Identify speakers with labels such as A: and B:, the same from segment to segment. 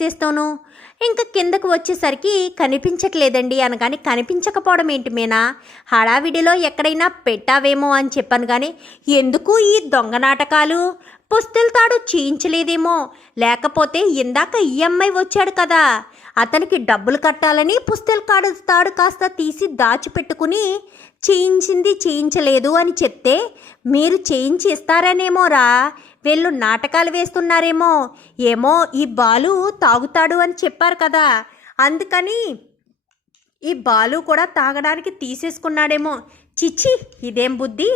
A: తీస్తాను ఇంకా కిందకు వచ్చేసరికి కనిపించట్లేదండి అనగాని కనిపించకపోవడం ఏంటి మీనా? హడావిడిలో ఎక్కడైనా పెట్టావేమో అని చెప్పాను కానీ ఎందుకు ఈ దొంగ నాటకాలు? పుస్తల తాడు చేయించలేదేమో. లేకపోతే ఇందాక ఈఎంఐ వచ్చాడు కదా. అతనికి డబ్బులు కట్టాలని పుస్తల కాడు తాడు కాస్త తీసి దాచిపెట్టుకుని చేయించింది చేయించలేదు అని చెప్తే మీరు చేయించి ఇస్తారనేమోరా వీళ్ళు నాటకాలు వేస్తున్నారేమో ఏమో ఈ బాలు తాగుతాడు అని చెప్పారు కదా అందుకని ఈ బాలు కూడా తాగడానికి తీసేసుకున్నాడేమో. చిచ్చి ఇదేం బుద్ధి?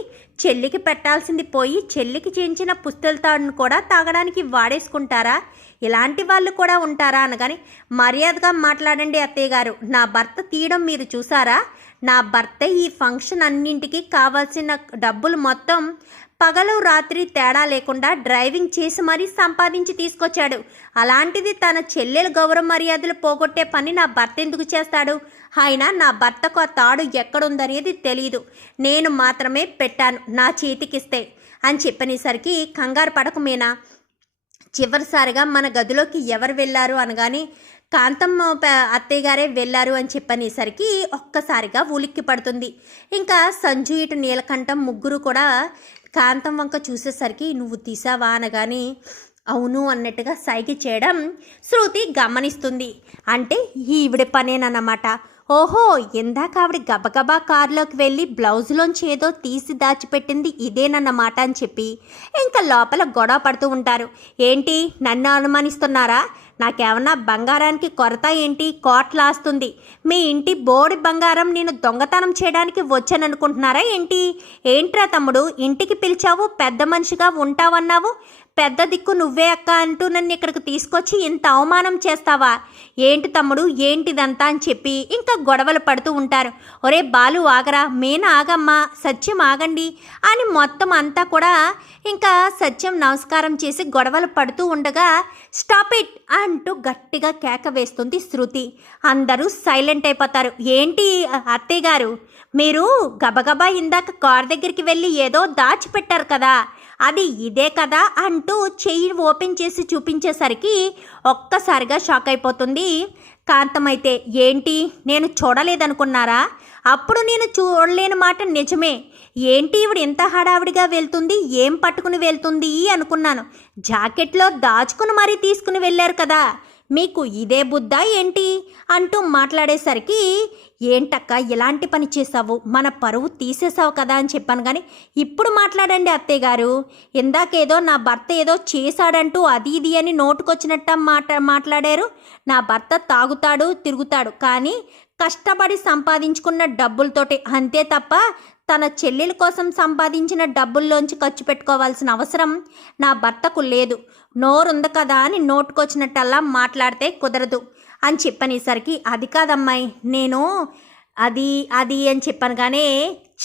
A: చెల్లికి పెట్టాల్సింది పోయి చెల్లికి చేయించిన పుస్తల తాడును కూడా తాగడానికి వాడేసుకుంటారా? ఇలాంటి వాళ్ళు కూడా ఉంటారా అనగాని మర్యాదగా మాట్లాడండి అత్తయ్య గారు. నా భర్త తీయడం మీరు చూసారా? నా భర్త ఈ ఫంక్షన్ అన్నింటికి కావాల్సిన డబ్బులు మొత్తం పగలు రాత్రి తేడా లేకుండా డ్రైవింగ్ చేసి మరీ సంపాదించి తీసుకొచ్చాడు. అలాంటిది తన చెల్లెల గౌరవ మర్యాదలు పోగొట్టే పని నా భర్త ఎందుకు చేస్తాడు? ఆయన నా భర్తకు ఆ తాడు ఎక్కడుందనేది తెలియదు నేను మాత్రమే పెట్టాను నా చేతికిస్తే అని చెప్పనేసరికి కంగారు పడకు చివరిసారిగా మన గదిలోకి ఎవరు వెళ్ళారు అనగానే కాంతమ్మ అత్తయ్య గారే వెళ్ళారు అని చెప్పనేసరికి ఒక్కసారిగా ఉలిక్కి పడుతుంది. ఇంకా సంజు ఇటు నీలకంఠం ముగ్గురు కూడా కాంతం వంక చూసేసరికి నువ్వు తీసావా? అనగాని అవును అన్నట్టుగా సైకి చేయడం శృతి గమనిస్తుంది. అంటే ఈవిడ పనేనన్నమాట. ఓహో ఇందాక ఆవిడ గబగబా కారులోకి వెళ్ళి బ్లౌజ్లోంచి ఏదో తీసి దాచిపెట్టింది ఇదేనన్నమాట అని చెప్పి ఇంకా లోపల గొడవ పడుతూ ఉంటారు. ఏంటి నన్ను అనుమానిస్తున్నారా? నాకేమన్నా బంగారానికి కొరత ఏంటి? కోట్లాస్తుంది మీ ఇంటి బోడి బంగారం నేను దొంగతనం చేయడానికి వచ్చాననుకుంటున్నారా ఏంటి? ఏంట్రా తమ్ముడు ఇంటికి పిలిచావు పెద్ద మనిషిగా ఉంటావన్నావు? పెద్ద దిక్కు నువ్వే అక్క అంటూ నన్ను ఇక్కడికి తీసుకొచ్చి ఇంత అవమానం చేస్తావా? ఏంటి తమ్ముడు? ఏంటిదంతా అని చెప్పి ఇంకా గొడవలు పడుతూ ఉంటారు. ఒరే బాలు ఆగరా మేన ఆగమ్మా సత్యం ఆగండి అని మొత్తం అంతా కూడా ఇంకా సత్యం నమస్కారం చేసి గొడవలు పడుతూ ఉండగా స్టాప్ ఇట్ అంటూ గట్టిగా కేక వేస్తుంది శృతి. అందరూ సైలెంట్ అయిపోతారు. ఏంటి అత్తయ్య గారు మీరు గబగబా ఇందాక కార్ దగ్గరికి వెళ్ళి ఏదో దాచిపెట్టారు కదా అది ఇదే కదా అంటూ చెయ్యి ఓపెన్ చేసి చూపించేసరికి ఒక్కసారిగా షాక్ అయిపోతుంది. కాంతమైతే ఏంటి? నేను చూడలేదనుకున్నారా? అప్పుడు నేను చూడలేని మాట నిజమే. ఏంటి ఇవిడ ఇంత హడావిడిగా వెళ్తుంది? ఏం పట్టుకుని వెళ్తుంది? అనుకున్నాను. జాకెట్లో దాచుకుని మరీ తీసుకుని వెళ్ళారు కదా. మీకు ఇదే బుద్ధ ఏంటి? అంటూ మాట్లాడేసరికి ఏంటక్క ఎలాంటి పని చేసావు మన పరువు తీసేసావు కదా అని చెప్పాను. కానీ ఇప్పుడు మాట్లాడండి అత్తయ్య గారు. ఇందాకేదో నా భర్త ఏదో చేశాడంటూ అది ఇది అని నోటుకొచ్చినట్ట మాట మాట్లాడారు. నా భర్త తాగుతాడు తిరుగుతాడు. కానీ కష్టపడి సంపాదించుకున్న డబ్బులతోటి అంతే తప్ప తన చెల్లెల కోసం సంపాదించిన డబ్బుల్లోంచి ఖర్చు పెట్టుకోవాల్సిన అవసరం నా భర్తకు లేదు. నోరుంది కదా అని నోటుకొచ్చినట్టల్లా మాట్లాడితే కుదరదు. అని చెప్పనేసరికి అది కాదమ్మాయి నేను అది అది అని చెప్పాను కానీ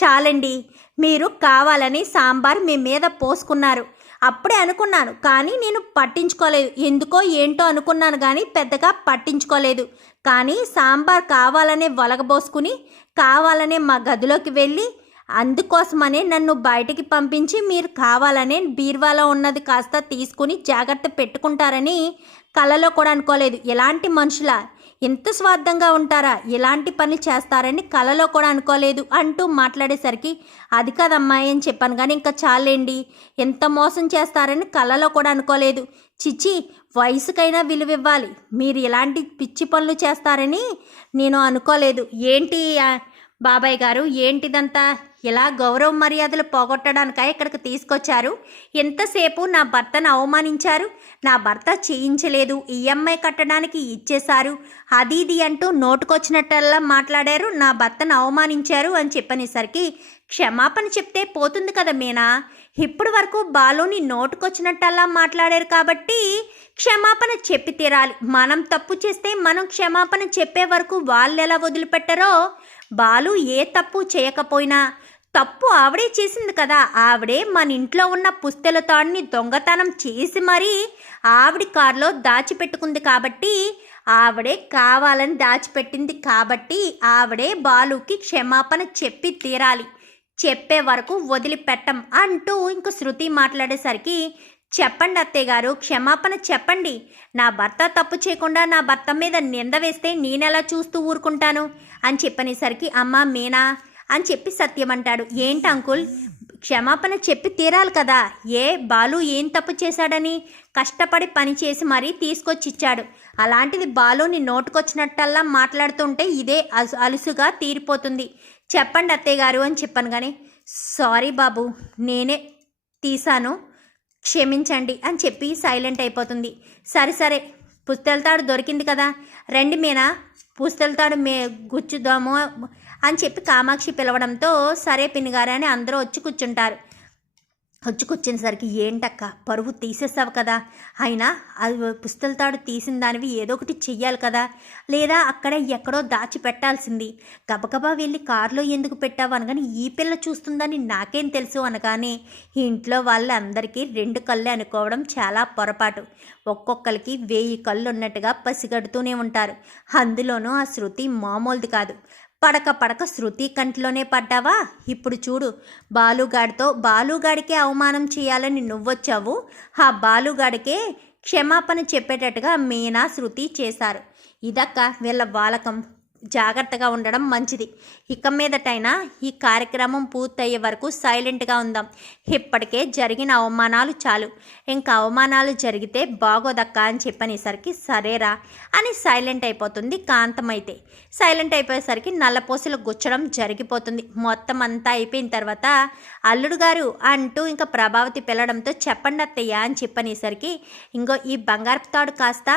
A: చాలండి మీరు కావాలని సాంబార్ మీ మీద పోసుకున్నారు. అప్పుడే అనుకున్నాను కానీ నేను పట్టించుకోలేదు. ఎందుకో ఏంటో అనుకున్నాను కానీ పెద్దగా పట్టించుకోలేదు. కానీ సాంబార్ కావాలనే వలగబోసుకుని కావాలనే మా గదిలోకి వెళ్ళి అందుకోసమనే నన్ను బయటికి పంపించి మీరు కావాలనే బీర్వాలో ఉన్నది కాస్త తీసుకుని జాగ్రత్త పెట్టుకుంటారని కలలో కూడా అనుకోలేదు. ఎలాంటి మనుషుల? ఎంత స్వార్థంగా ఉంటారా? ఎలాంటి పని చేస్తారని కలలో కూడా అనుకోలేదు అంటూ మాట్లాడేసరికి అది కాదమ్మాయి అని చెప్పాను కానీ ఇంకా చాలేండి. ఎంత మోసం చేస్తారని కలలో కూడా అనుకోలేదు. చిచి వయసుకైనా విలువ ఇవ్వాలి మీరు ఎలాంటి పిచ్చి పనులు చేస్తారని నేను అనుకోలేదు. ఏంటి బాబాయ్ గారు? ఏంటిదంతా? ఇలా గౌరవ మర్యాదలు పోగొట్టడానికా ఇక్కడికి తీసుకొచ్చారు? ఎంతసేపు నా భర్తను అవమానించారు? నా భర్త చేయించలేదు ఈఎంఐ కట్టడానికి ఇచ్చేశారు. అది ఇది అంటూ నోటుకొచ్చినట్టల్లా మాట్లాడారు. నా భర్తను అవమానించారు అని చెప్పనేసరికి క్షమాపణ చెప్తే పోతుంది కదా మీనా? ఇప్పటి వరకు బాలుని నోటుకొచ్చినట్టల్లా మాట్లాడారు కాబట్టి క్షమాపణ చెప్పి తీరాలి. మనం తప్పు చేస్తే మనం క్షమాపణ చెప్పే వరకు వాళ్ళు ఎలా వదిలిపెట్టారో? బాలు ఏ తప్పు చేయకపోయినా తప్పు ఆవిడే చేసింది కదా. ఆవిడే మన ఇంట్లో ఉన్న పుస్తెల తాడుని దొంగతనం చేసి మరీ ఆవిడ కారులో దాచిపెట్టుకుంది కాబట్టి ఆవిడే కావాలని దాచిపెట్టింది కాబట్టి ఆవిడే బాలుకి క్షమాపణ చెప్పి తీరాలి. చెప్పే వరకు వదిలిపెట్టం అంటూ ఇంక శృతి మాట్లాడేసరికి చెప్పండి అత్తయ్య గారు క్షమాపణ చెప్పండి. నా భర్త తప్పు చేయకుండా నా భర్త మీద నింద వేస్తే నేనెలా చూస్తూ ఊరుకుంటాను? అని చెప్పనేసరికి అమ్మ మీనా అని చెప్పి సత్యం అంటాడు. ఏంటి అంకుల్? క్షమాపణ చెప్పి తీరాలి కదా. ఏ బాలు ఏం తప్పు చేశాడని? కష్టపడి పని చేసి మరీ తీసుకొచ్చి ఇచ్చాడు అలాంటిది బాలుని నోటుకొచ్చినట్టల్లా మాట్లాడుతుంటే ఇదే అసు అలుసుగా తీరిపోతుంది. చెప్పండి అత్తయ్య గారు అని చెప్పాను కానీ సారీ బాబు నేనే తీసాను క్షమించండి అని చెప్పి సైలెంట్ అయిపోతుంది. సరే సరే పుస్తెలతాడు దొరికింది కదా. రండి మీనా. పుస్తెళ్తాడు మే గుచ్చుదాము అని చెప్పి కామాక్షి పిలవడంతో సరే పిన్నిగారని అందరూ వచ్చి కూర్చుంటారు. వచ్చి ఏంటక్క పరువు తీసేస్తావు కదా. అయినా అది పుస్తలతాడు తీసిన దానివి ఏదో ఒకటి చెయ్యాలి కదా. లేదా అక్కడ ఎక్కడో దాచి పెట్టాల్సింది. గబగబా వెళ్ళి కారులో ఎందుకు పెట్టావు అనగానే ఈ పిల్ల చూస్తుందని నాకేం తెలుసు అనగానే ఇంట్లో వాళ్ళందరికీ రెండు కళ్ళు అనుకోవడం చాలా పొరపాటు. ఒక్కొక్కరికి వెయ్యి కళ్ళు ఉన్నట్టుగా పసిగడుతూనే ఉంటారు. అందులోనూ ఆ శృతి మామూలుది కాదు. పడక పడక శృతి కంటిలోనే పడ్డావా? ఇప్పుడు చూడు బాలుగాడితో బాలుగాడికే అవమానం చేయాలని నువ్వొచ్చావు? ఆ బాలుగాడికే క్షమాపణ చెప్పేటట్టుగా మీనా శృతి చేశారు. ఇదక్క వీళ్ళ వాలకం. జాగ్రత్తగా ఉండడం మంచిది. ఇక మీదటైనా ఈ కార్యక్రమం పూర్తయ్యే వరకు సైలెంట్గా ఉందాం. ఇప్పటికే జరిగిన అవమానాలు చాలు. ఇంకా అవమానాలు జరిగితే బాగోదక్క అని చెప్పనేసరికి సరేరా అని సైలెంట్ అయిపోతుంది కాంతమైతే సైలెంట్ అయిపోయేసరికి నల్లపూసలు గుచ్చడం జరిగిపోతుంది. మొత్తం అంతా అయిపోయిన తర్వాత అల్లుడు గారు అంటూ ఇంకా ప్రభావతి పిల్లడంతో చెప్పండి అత్తయ్య అని చెప్పనేసరికి ఇంకో ఈ బంగారపు తాడు కాస్త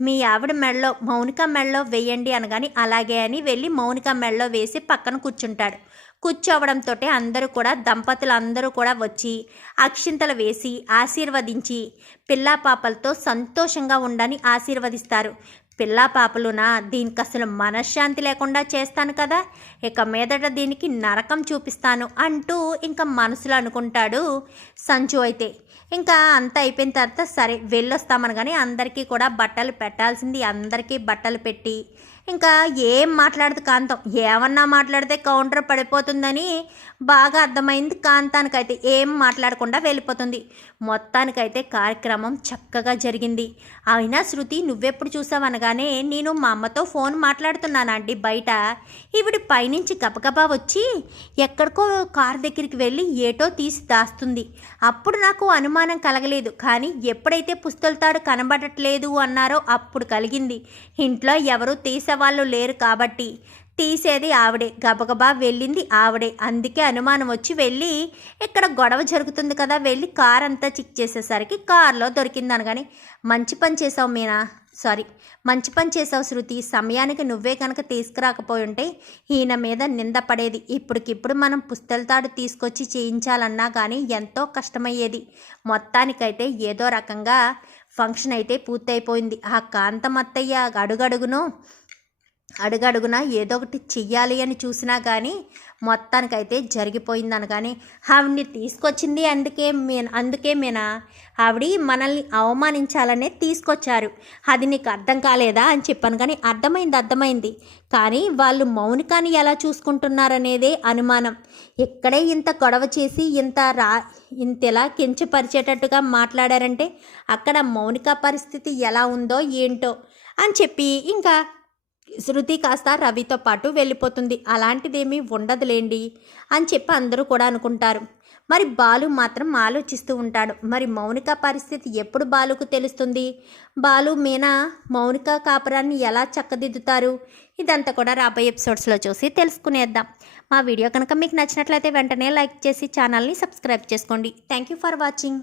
A: మీ ఆవిడ మెడలో మౌనిక మెడలో వేయండి అనగాని అలాగే అని వెళ్ళి మౌనిక మెడలో వేసి పక్కన కూర్చుంటాడు. కూర్చోవడంతో అందరూ కూడా దంపతులు అందరూ కూడా వచ్చి అక్షింతలు వేసి ఆశీర్వదించి పిల్లా పాపలతో సంతోషంగా ఉండని ఆశీర్వదిస్తారు. పిల్లా పాపలునా దీనికి అసలు మనశ్శాంతి లేకుండా చేస్తాను కదా ఇక మీదట దీనికి నరకం చూపిస్తాను అంటూ ఇంకా మనసులో అనుకుంటాడు సంచు అయితే. ఇంకా అంతా అయిపోయిన తర్వాత సరే వెళ్ళొస్తామని కానీ అందరికీ కూడా బట్టలు పెట్టాల్సింది అందరికీ బట్టలు పెట్టి ఇంకా ఏం మాట్లాడదు కాంతం. ఏమన్నా మాట్లాడితే కౌంటర్ పడిపోతుందని బాగా అర్థమైంది కాంతానికైతే. ఏం మాట్లాడకుండా వెళ్ళిపోతుంది. మొత్తానికైతే కార్యక్రమం చక్కగా జరిగింది. అయినా శృతి నువ్వెప్పుడు చూసావనగానే నేను మా అమ్మతో ఫోన్ మాట్లాడుతున్నానండి బయట. ఈవిడ పైనుంచి గబగబా వచ్చి ఎక్కడికో కార్ దగ్గరికి వెళ్ళి ఏటో తీసి దాస్తుంది. అప్పుడు నాకు అనుమానం కలగలేదు. కానీ ఎప్పుడైతే పుస్తలతాడు కనబడట్లేదు అన్నారో అప్పుడు కలిగింది. ఇంట్లో ఎవరు వాళ్ళు లేరు కాబట్టి తీసేది ఆవిడే. గబగబా వెళ్ళింది ఆవిడే. అందుకే అనుమానం వచ్చి వెళ్ళి ఇక్కడ గొడవ జరుగుతుంది కదా వెళ్ళి కార్ అంతా చెక్ చేసేసరికి కార్లో దొరికింది అనగాని మంచి పని చేసావు మీనా సారీ మంచి పని చేసావు శృతి సమయానికి నువ్వే కనుక తీసుకురాకపోయి ఉంటే ఈయన మీద నింద పడేది. ఇప్పటికిప్పుడు మనం పుస్తెలతాడు తీసుకొచ్చి చేయించాలన్నా కానీ ఎంతో కష్టమయ్యేది. మొత్తానికైతే ఏదో రకంగా ఫంక్షన్ అయితే పూర్తయిపోయింది. ఆ కాంతమత్తయ్య అడుగడుగును అడుగడుగునా ఏదో ఒకటి చెయ్యాలి అని చూసినా కానీ మొత్తానికైతే జరిగిపోయింది అనగానే ఆవిడ్ని తీసుకొచ్చింది అందుకే మే అందుకే మీనా? ఆవిడ మనల్ని అవమానించాలనే తీసుకొచ్చారు. అది నీకు అర్థం కాలేదా అని చెప్పాను కానీ అర్థమైంది అర్థమైంది. కానీ వాళ్ళు మౌనికాన్ని ఎలా చూసుకుంటున్నారనేదే అనుమానం. ఎక్కడే ఇంత గొడవ చేసి ఇంత రా ఇంతలా కించపరిచేటట్టుగా మాట్లాడారంటే అక్కడ మౌనిక పరిస్థితి ఎలా ఉందో ఏంటో అని చెప్పి ఇంకా శృతి కాస్త రవితో పాటు వెళ్ళిపోతుంది. అలాంటిదేమీ ఉండదులేండి అని చెప్పి అందరూ కూడా అనుకుంటారు. మరి బాలు మాత్రం ఆలోచిస్తూ ఉంటాడు. మరి మౌనిక పరిస్థితి ఎప్పుడు బాలుకు తెలుస్తుంది? బాలు మీనా మౌనిక కాపురాన్ని ఎలా చక్కదిద్దుతారు? ఇదంతా కూడా రాబోయే ఎపిసోడ్స్లో చూసి తెలుసుకునేద్దాం. మా వీడియో కనుక మీకు నచ్చినట్లయితే వెంటనే లైక్ చేసి ఛానల్ని సబ్స్క్రైబ్ చేసుకోండి. Thank you for watching.